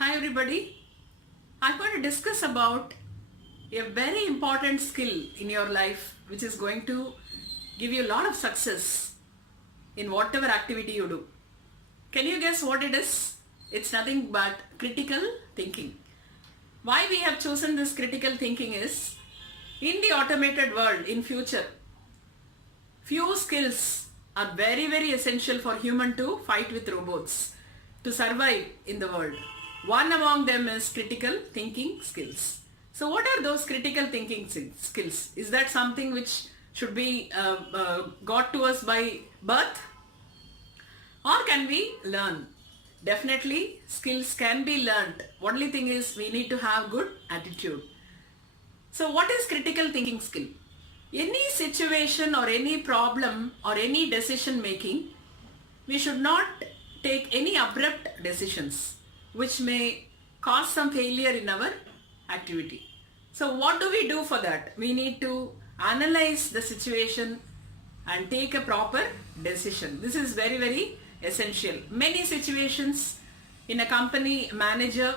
Hi everybody. I'm going to discuss about a very important skill in your life which is going to give you a lot of success in whatever activity you do. Can you guess what it is? It's nothing but critical thinking. Why we have chosen this critical thinking is, in the automated world in future, few skills are very essential for human to fight with robots, to survive in the world. One among them is critical thinking skills. So what are those critical thinking skills? Is that something which should be got to us by birth, or can we learn? Definitely skills can be learned. Only thing is we need to have good attitude. So what is critical thinking skill? Any situation or any problem or any decision making, we should not take any abrupt decisions which may cause some failure in our activity. So what do we do for that? We need to analyze the situation and take a proper decision. This is very essential. Many situations in a company, manager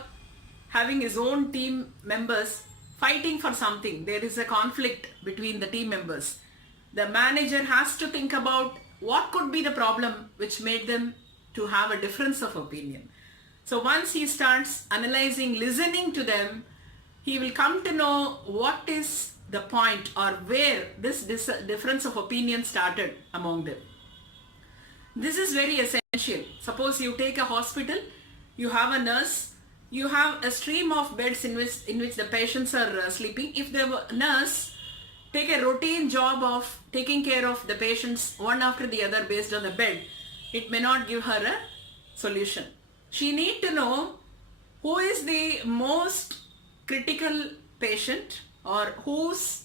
having his own team members fighting for something, there is a conflict between the team members. The manager has to think about what could be the problem which made them to have a difference of opinion. So once he starts analyzing, listening to them, he will come to know what is the point or where this difference of opinion started among them. This is very essential. Suppose you take a hospital, you have a nurse, you have a stream of beds in which the patients are sleeping. If the nurse take a routine job of taking care of the patients one after the other based on the bed, it may not give her a solution. She need to know who is the most critical patient, or whose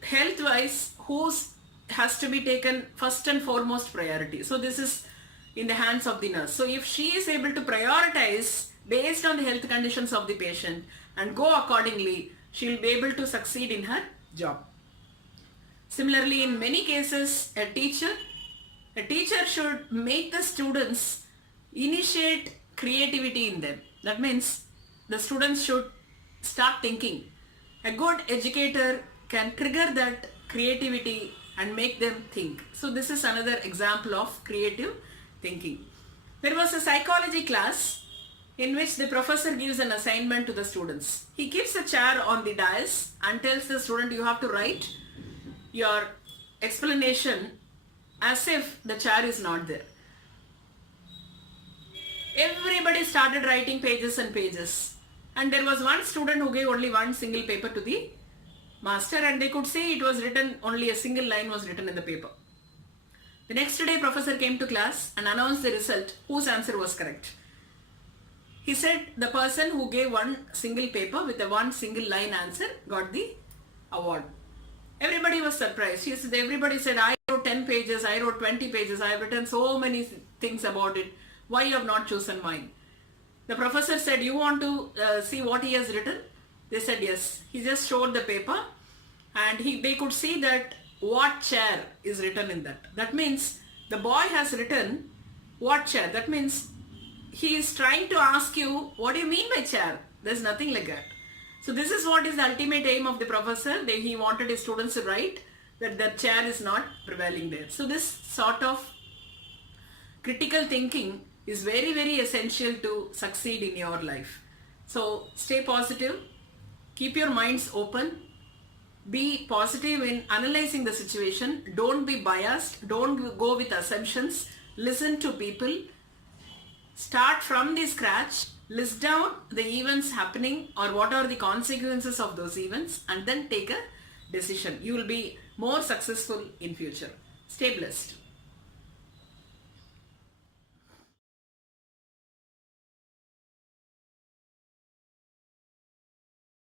health wise, whose has to be taken first and foremost priority. So this is in the hands of the nurse. So if she is able to prioritize based on the health conditions of the patient and go accordingly, she will be able to succeed in her job. Similarly, in many cases, a teacher should make the students initiate creativity in them. That means the students should start thinking. A good educator can trigger that creativity and make them think. So this is another example of creative thinking. There was a psychology class in which the professor gives an assignment to the students. He keeps a chair on the dais and tells the student, you have to write your explanation as if the chair is not there. Everybody started writing pages and pages, and there was one student who gave only one single paper to the master, and they could see it was written, only a single line was written in the paper. The next day professor came to class and announced the result, whose answer was correct. He said the person who gave one single paper with a one single line answer got the award. Everybody was surprised. Everybody said, I wrote 10 pages, I wrote 20 pages, I have written so many things about it. Why you have not chosen mine? The professor said, you want to see what he has written? They said yes. He just showed the paper, and they could see that what chair is written in that. That means the boy has written what chair. That means he is trying to ask you, what do you mean by chair? There's nothing like that. So this is what is the ultimate aim of the professor. He wanted his students to write that the chair is not prevailing there. So this sort of critical thinking is very essential to succeed in your life. So stay positive, keep your minds open, be positive in analyzing the situation, don't be biased, don't go with assumptions, listen to people, start from the scratch, list down the events happening or what are the consequences of those events, and then take a decision. You will be more successful in future. Stay blessed.